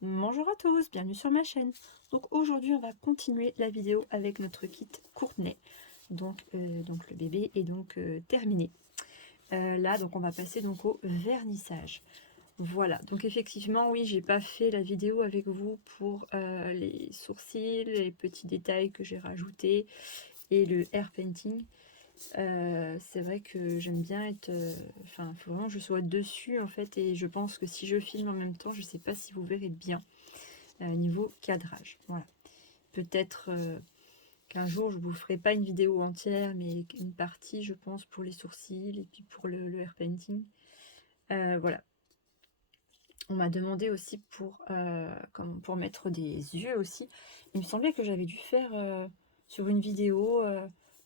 Bonjour à tous, bienvenue sur ma chaîne. Donc aujourd'hui on va continuer la vidéo avec notre kit Courtenay. Donc le bébé est donc terminé. Là donc on va passer donc au vernissage. Voilà, donc effectivement oui, j'ai pas fait la vidéo avec vous pour les sourcils, les petits détails que j'ai rajoutés et le hair painting. C'est vrai que j'aime bien être, enfin il faut vraiment que je sois dessus en fait, et je pense que si je filme en même temps, je sais pas si vous verrez bien niveau cadrage. Voilà, peut-être qu'un jour je vous ferai pas une vidéo entière, mais une partie je pense pour les sourcils et puis pour le hair painting. Voilà, on m'a demandé aussi pour mettre des yeux aussi. Il me semblait que j'avais dû faire sur une vidéo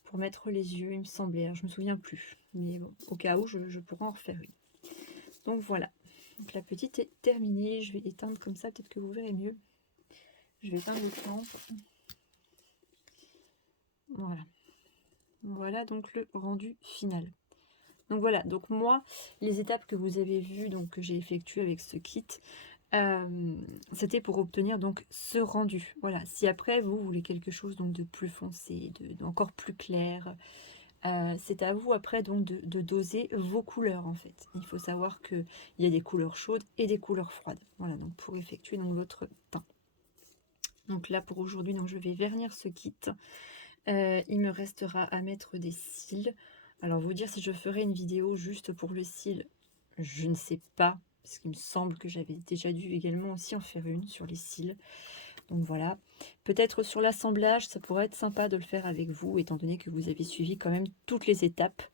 pour mettre les yeux, il me semblait. Alors, je me souviens plus, mais bon, au cas où je pourrais en refaire une. Donc voilà, donc la petite est terminée. Je vais éteindre comme ça, peut-être que vous verrez mieux. Je vais éteindre l'autre lampe. Voilà. Voilà donc le rendu final. Donc voilà, donc moi, les étapes que vous avez vues, donc que j'ai effectuées avec ce kit, c'était pour obtenir donc ce rendu. Voilà, si après vous voulez quelque chose donc de plus foncé, d'encore plus clair, c'est à vous après donc de doser vos couleurs en fait. Il faut savoir qu'il y a des couleurs chaudes et des couleurs froides. Voilà, donc pour effectuer donc votre teint. Donc là pour aujourd'hui, donc je vais vernir ce kit. Il me restera à mettre des cils. Alors vous dire si je ferai une vidéo juste pour le cil, je ne sais pas, parce qu'il me semble que j'avais déjà dû également aussi en faire une sur les cils. Donc voilà, peut-être sur l'assemblage, ça pourrait être sympa de le faire avec vous, étant donné que vous avez suivi quand même toutes les étapes.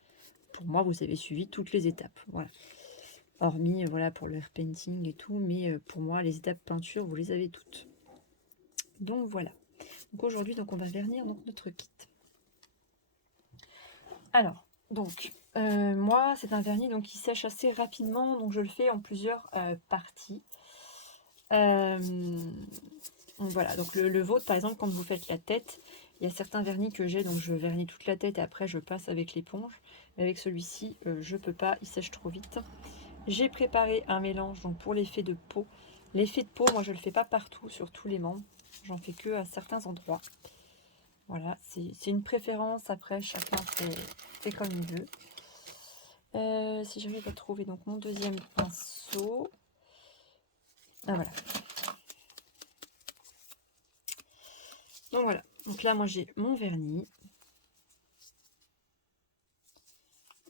Pour moi, vous avez suivi toutes les étapes, voilà. Hormis, voilà, pour le hair painting et tout, mais pour moi, les étapes peinture, vous les avez toutes. Donc voilà. Donc aujourd'hui, donc on va vernir donc notre kit. Alors, donc, moi, c'est un vernis donc, qui sèche assez rapidement, donc je le fais en plusieurs parties. Voilà, donc le vôtre, par exemple, quand vous faites la tête, il y a certains vernis que j'ai, donc je vernis toute la tête et après je passe avec l'éponge. Mais avec celui-ci, je peux pas, il sèche trop vite. J'ai préparé un mélange donc pour l'effet de peau. L'effet de peau, moi, je le fais pas partout, sur tous les membres. J'en fais que à certains endroits. Voilà, c'est une préférence, après chacun fait comme il veut. Si j'arrive à trouver donc mon deuxième pinceau. Ah voilà. Donc voilà. Donc là moi j'ai mon vernis.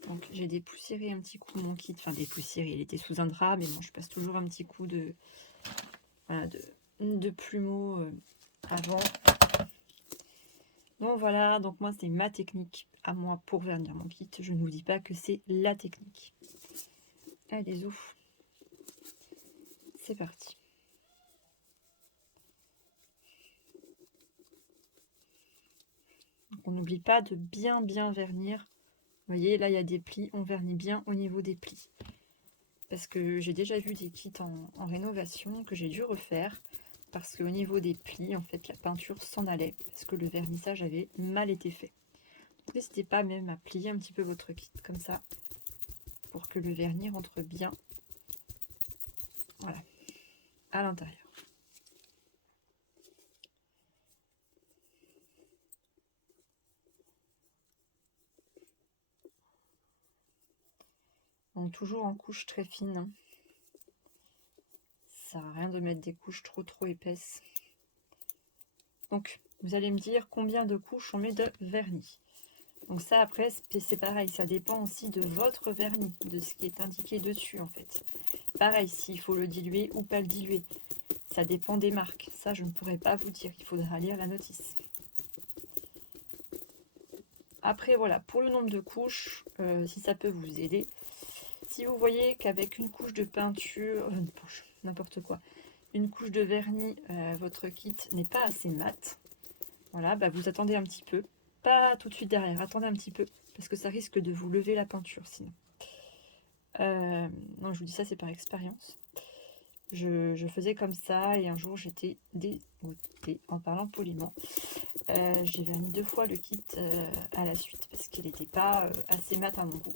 Donc j'ai dépoussiéré un petit coup mon kit. Enfin dépoussiéré, il était sous un drap, mais bon je passe toujours un petit coup voilà, de plumeau avant. Donc voilà, donc moi c'est ma technique à moi pour vernir mon kit. Je ne vous dis pas que c'est la technique. Allez ouf. C'est parti. Donc on n'oublie pas de bien vernir. Vous voyez, là, il y a des plis. On vernit bien au niveau des plis. Parce que j'ai déjà vu des kits en rénovation que j'ai dû refaire. Parce qu'au niveau des plis, en fait, la peinture s'en allait. Parce que le vernissage avait mal été fait. N'hésitez pas même à plier un petit peu votre kit comme ça. Pour que le vernis rentre bien. Voilà. À l'intérieur. Donc toujours en couche très fine. Ça sert à rien de mettre des couches trop épaisses. Donc, vous allez me dire combien de couches on met de vernis. Donc ça, après, c'est pareil, ça dépend aussi de votre vernis, de ce qui est indiqué dessus, en fait. Pareil, s'il faut le diluer ou pas le diluer. Ça dépend des marques. Ça, je ne pourrais pas vous dire. Il faudra lire la notice. Après, voilà, pour le nombre de couches, si ça peut vous aider. Si vous voyez qu'avec une couche de peinture, n'importe quoi, une couche de vernis, votre kit n'est pas assez mat, voilà, bah vous attendez un petit peu. Pas tout de suite derrière, attendez un petit peu, parce que ça risque de vous lever la peinture sinon. Non, je vous dis ça, c'est par expérience. Je faisais comme ça et un jour j'étais dégoûtée en parlant poliment. J'ai verni 2 fois le kit à la suite parce qu'il n'était pas assez mat à mon goût.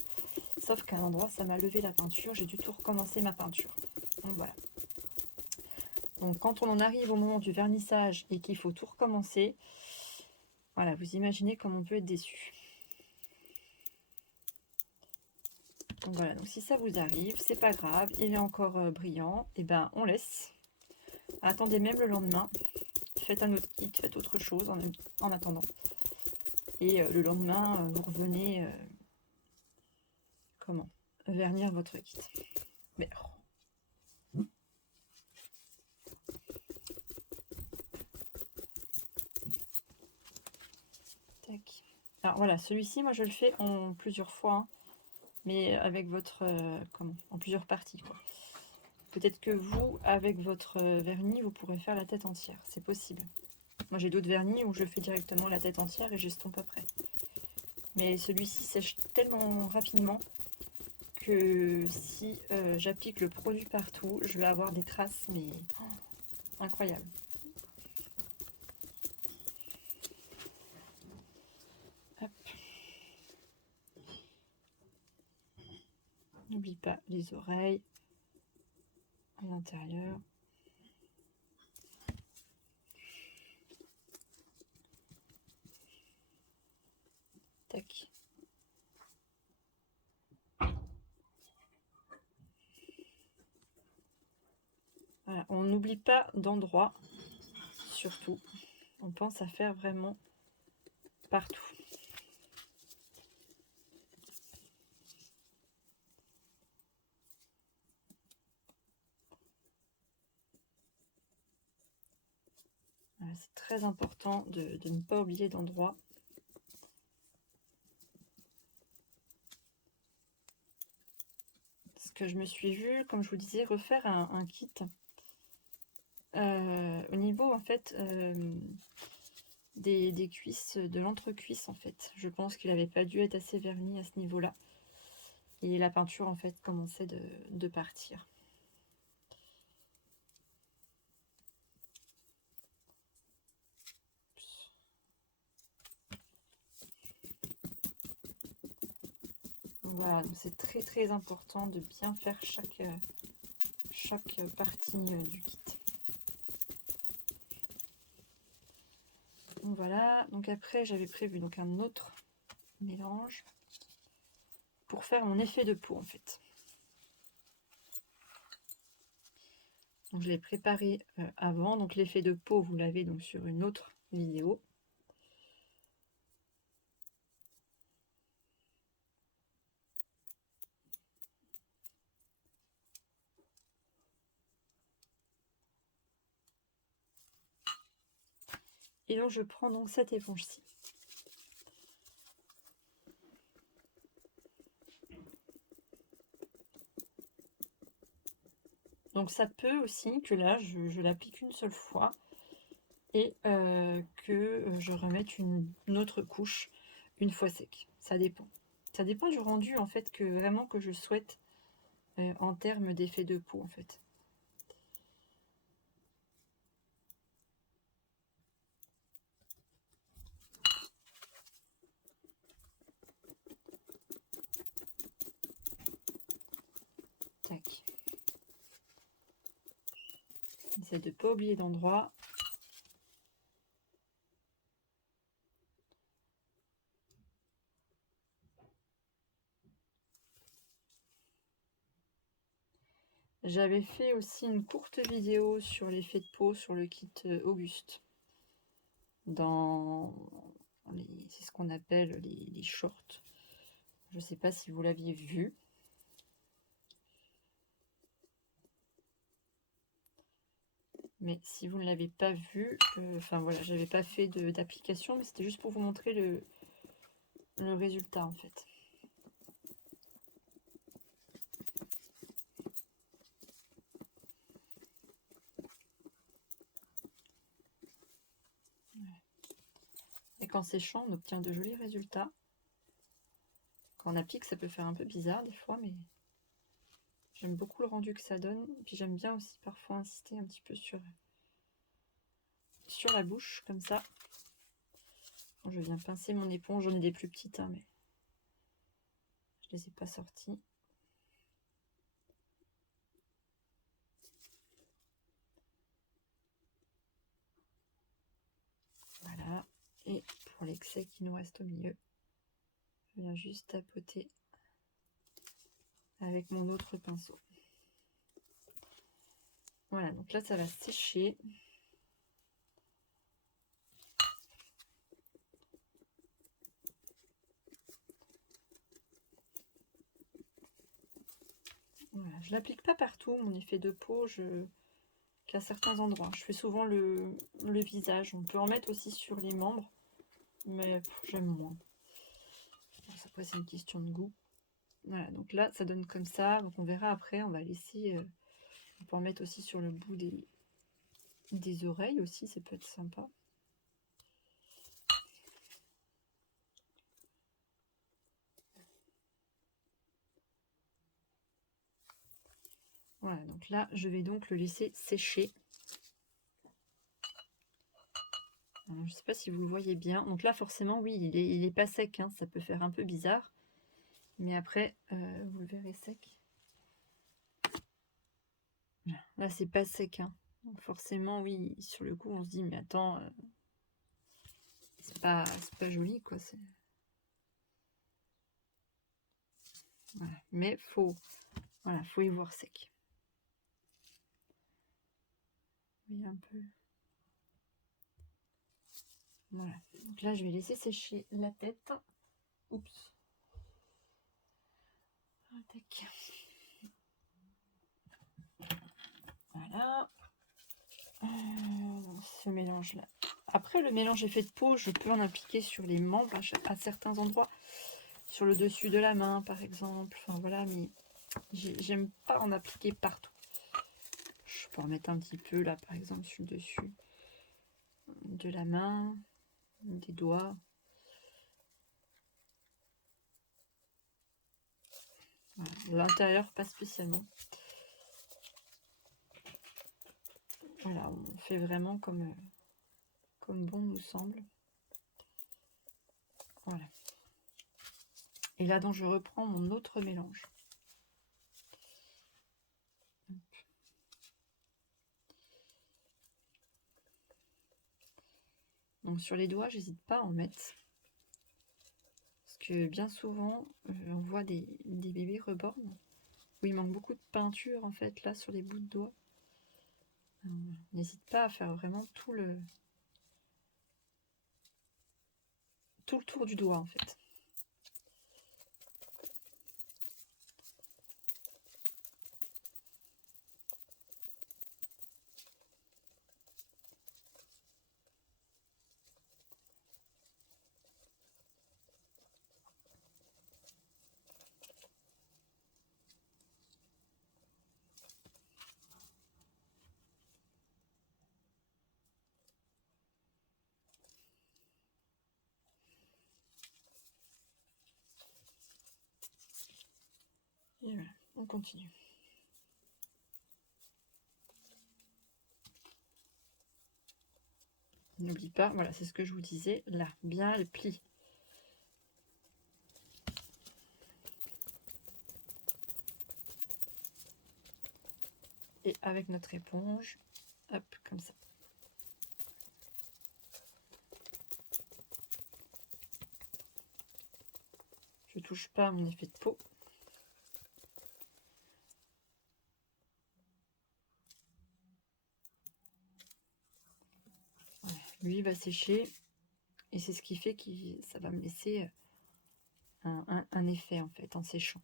Sauf qu'à un endroit ça m'a levé la peinture, j'ai dû tout recommencer ma peinture. Donc voilà. Donc quand on en arrive au moment du vernissage et qu'il faut tout recommencer, voilà, vous imaginez comme on peut être déçu. Donc voilà, donc si ça vous arrive, c'est pas grave, il est encore brillant, et ben on laisse. Attendez même le lendemain, faites un autre kit, faites autre chose en attendant. Et le lendemain, vous revenez comment vernir votre kit. Mais, tac. Alors voilà, celui-ci, moi je le fais en plusieurs fois, hein, mais avec votre comment, en plusieurs parties, quoi. Peut-être que vous, avec votre vernis, vous pourrez faire la tête entière, c'est possible. Moi j'ai d'autres vernis où je fais directement la tête entière et j'estompe après. Mais celui-ci sèche tellement rapidement que si j'applique le produit partout, je vais avoir des traces, mais incroyable. Hop. N'oublie pas les oreilles à l'intérieur. Tac. Voilà, on n'oublie pas d'endroit, surtout. On pense à faire vraiment partout. Voilà, c'est très important de ne pas oublier d'endroit. Parce que je me suis vue, comme je vous disais, refaire un kit. Au niveau, en fait, des cuisses, de l'entrecuisse, en fait. Je pense qu'il n'avait pas dû être assez verni à ce niveau-là. Et la peinture, en fait, commençait de partir. Voilà, donc c'est très très important de bien faire chaque partie du kit. Donc voilà, donc après j'avais prévu donc un autre mélange pour faire mon effet de peau en fait. Donc je l'ai préparé avant, donc l'effet de peau vous l'avez donc sur une autre vidéo. Et donc je prends donc cette éponge-ci. Donc ça peut aussi que là je l'applique une seule fois et que je remette une autre couche une fois sec. Ça dépend. Ça dépend du rendu en fait que vraiment que je souhaite en termes d'effet de peau en fait. Tac. J'essaie de ne pas oublier d'endroit. J'avais fait aussi une courte vidéo sur l'effet de peau sur le kit Auguste. C'est ce qu'on appelle les shorts. Je ne sais pas si vous l'aviez vu. Mais si vous ne l'avez pas vu, enfin voilà, j'avais pas fait d'application, mais c'était juste pour vous montrer le résultat en fait. Et quand c'est chaud, on obtient de jolis résultats. Quand on applique, ça peut faire un peu bizarre des fois, mais j'aime beaucoup le rendu que ça donne. Et puis j'aime bien aussi parfois insister un petit peu sur la bouche, comme ça. Bon, je viens pincer mon éponge, j'en ai des plus petites, hein, mais je les ai pas sorties. pour l'excès qui nous reste au milieu. Je viens juste tapoter avec mon autre pinceau. Voilà, donc là ça va sécher. Voilà, je l'applique pas partout, mon effet de peau, qu'à certains endroits. Je fais souvent le visage. On peut en mettre aussi sur les membres, mais j'aime moins. Après c'est une question de goût. Voilà, donc là ça donne comme ça. Donc on verra après, on va laisser. On peut en mettre aussi sur le bout des oreilles aussi, ça peut être sympa. Voilà, donc là je vais donc le laisser sécher. Alors, je ne sais pas si vous le voyez bien. Donc là forcément oui, il est pas sec, hein, ça peut faire un peu bizarre. Mais après, vous le verrez sec. Là c'est pas sec, hein. Donc forcément oui, sur le coup on se dit mais attends, c'est pas joli quoi. Voilà. Mais faut y voir sec. Oui, un peu. Voilà. Donc là je vais laisser sécher la tête. Oups. Tac. Voilà. Ce mélange là. Après le mélange effet de peau, je peux en appliquer sur les membres à certains endroits, sur le dessus de la main par exemple. Enfin voilà, mais j'aime pas en appliquer partout. Je peux en mettre un petit peu là par exemple sur le dessus de la main, des doigts. Voilà. L'intérieur pas spécialement. Voilà, on fait vraiment comme bon nous semble. Voilà. Et là donc je reprends mon autre mélange. Donc sur les doigts, j'hésite pas à en mettre. Parce que bien souvent, on voit des bébés reborn où il manque beaucoup de peinture en fait là sur les bouts de doigts. N'hésite pas à faire vraiment tout le tour du doigt en fait. Et voilà, on continue. N'oublie pas, voilà, c'est ce que je vous disais, là, bien le pli. Et avec notre éponge, hop, comme ça. Je touche pas à mon effet de peau. Voilà. Lui il va sécher et c'est ce qui fait que ça va me laisser un effet en fait en séchant.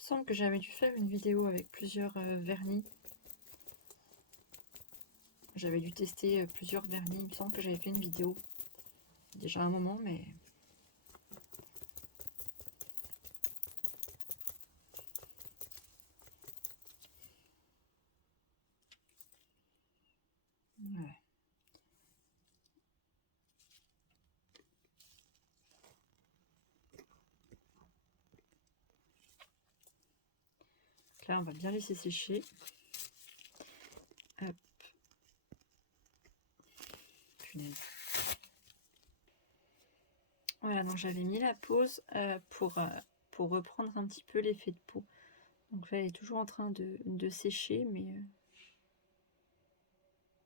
Il me semble que j'avais dû faire une vidéo avec plusieurs vernis. J'avais dû tester plusieurs vernis. Il me semble que j'avais fait une vidéo. Déjà un moment, mais... Ouais. là, on va bien laisser sécher. Hop. Punaise. Voilà, donc j'avais mis la pause pour reprendre un petit peu l'effet de peau. Donc là, elle est toujours en train de sécher, mais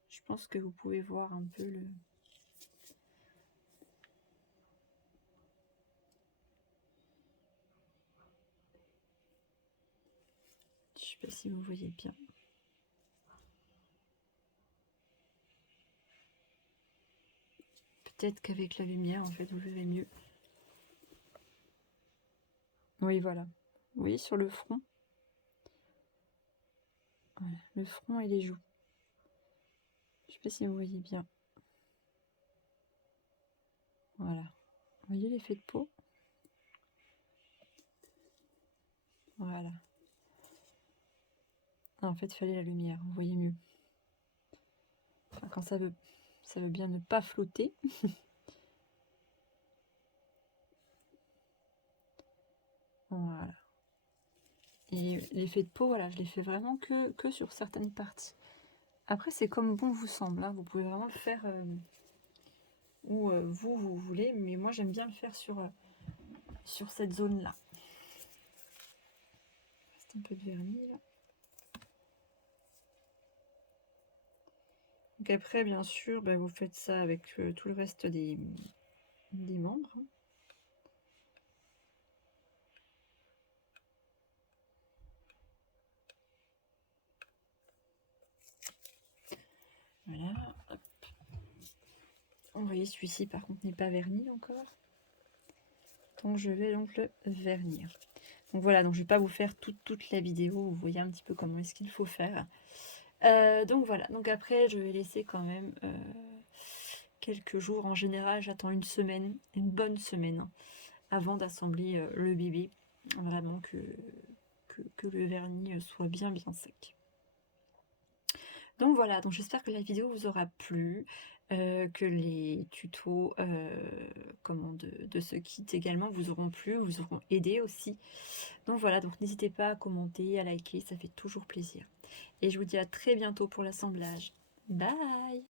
je pense que vous pouvez voir un peu le... Je sais pas si vous voyez bien. Peut-être qu'avec la lumière, en fait, vous verrez mieux. Oui, voilà. Vous voyez sur le front. Voilà, le front et les joues. Je sais pas si vous voyez bien. Voilà. Vous voyez l'effet de peau? Voilà. Ah, en fait, il fallait la lumière, vous voyez mieux. Enfin, quand ça veut bien ne pas flotter. Voilà. Et l'effet de peau, voilà, je l'ai fait vraiment que sur certaines parties. Après, c'est comme bon vous semble, hein. Vous pouvez vraiment le faire où vous voulez, mais moi j'aime bien le faire sur cette zone-là. C'est un peu de vernis là. Donc après, bien sûr, bah, vous faites ça avec tout le reste des membres. Voilà. Hop. Vous voyez, celui-ci par contre n'est pas verni encore. Donc je vais donc le vernir. Donc voilà, donc je ne vais pas vous faire toute la vidéo, vous voyez un petit peu comment est-ce qu'il faut faire. Donc voilà, donc après je vais laisser quand même quelques jours. En général, j'attends une semaine, une bonne semaine, hein, avant d'assembler le bébé. Vraiment que le vernis soit bien sec. Donc voilà, donc j'espère que la vidéo vous aura plu, que les tutos de ce kit également vous auront plu, vous auront aidé aussi. Donc voilà, donc n'hésitez pas à commenter, à liker, ça fait toujours plaisir. Et je vous dis à très bientôt pour l'assemblage. Bye!